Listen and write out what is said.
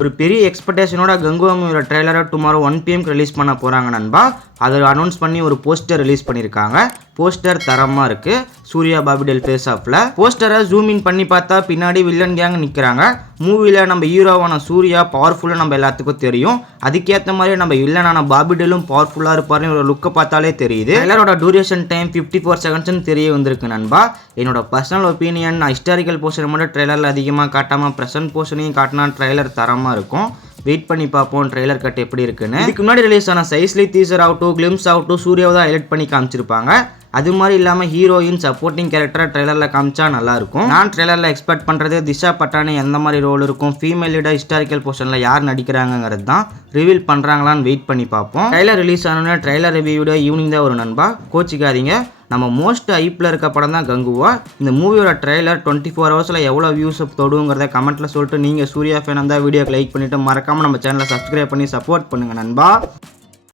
ஒரு பெரிய எக்ஸ்பெக்டேஷனோட கங்குவா மூவியோட ட்ரெய்லரை டுமாரோ ஒன் பிஎம்க்கு ரிலீஸ் பண்ண போகிறாங்க நண்பா. அதை அனௌன்ஸ் பண்ணி ஒரு போஸ்டர் ரிலீஸ் பண்ணியிருக்காங்க போஸ்டர் தரமாக இருக்குது சூர்யா பாபிடெல் ஃபேஸ் ஆஃபில் போஸ்டரை ஜூம் இன் பண்ணி பார்த்தா பின்னாடி வில்லன் கேங் நிற்கிறாங்க மூவியில் நம்ம ஹீரோவான சூர்யா பவர்ஃபுல்லாக நம்ம எல்லாத்துக்கும் தெரியும். அதுக்கேற்ற மாதிரி நம்ம வில்லனான பாபிடெலும் பவர்ஃபுல்லாக இருப்பாருன்னு ஒரு லுக்கை பார்த்தாலே தெரியுது. எல்லாரோட டூரேஷன் டைம் ஃபிஃப்டி ஃபோர் செகண்ட்ஸ்னு தெரிய வந்திருக்கு நண்பா. என்னோட பர்சனல் ஒப்பீனியன் நான் ஹிஸ்டாரிக்கல் போர்ஷன் மட்டும் ட்ரெய்லரில் அதிகமாக காட்டாமல் ப்ரெசன்ட் போர்ஷனையும் காட்டினா ட்ரெய்லர் தரமாக இருக்கும். வெயிட் பண்ணி பார்ப்போம். ட்ரெய்லர் கட் எப்படி இருக்குன்னு. இதுக்கு முன்னாடி ரிலீஸ் ஆன சைஸ்லி டீசர் ஆகட்டும் கிளிம்ஸ் ஆகட்டும் சூர்யாவை தான் ஹைலைட் பண்ணி காமிச்சிருப்பாங்க. அது மாதிரி இல்லாமல் ஹீரோயின் சப்போர்ட்டிங் கேரக்டரை ட்ரெய்லரில் காமிச்சா நல்லா இருக்கும். நான் ட்ரெய்லரில் எக்ஸ்பெக்ட் பண்ணுறது திஷா பட்டானி எந்த மாதிரி ரோல் இருக்கும் ஃபீமேல் ஹிஸ்டாரிக்கல் போர்ஷனில் யார் நடிக்கிறாங்கங்கிறது தான் ரிவீல் பண்ணுறாங்களான்னு வெயிட் பண்ணி பார்ப்போம். ட்ரெய்லர் ரிலீஸ் ஆனோடனே ட்ரெய்லர் ரிவ்யூட ஈவினிங் தான் ஒரு நண்பா. கோச்சிக்காதீங்க. நம்ம மோஸ்ட் ஐப்பில் இருக்க படம் தான் கங்குவா. இந்த மூவியோட ட்ரெய்லர் டுவெண்ட்டி ஃபோர் ஹவர்ஸில் எவ்வளோ வியூஸ் தொடுங்கிறத கமெண்ட்டில் சொல்லிட்டு நீங்கள் சூர்யா ஃபேன் இருந்தால் வீடியோக்கு லைக் பண்ணிவிட்டு மறக்காமல் நம்ம சேனலை சப்ஸ்கிரைப் பண்ணி சப்போர்ட் பண்ணுங்கள் நண்பா.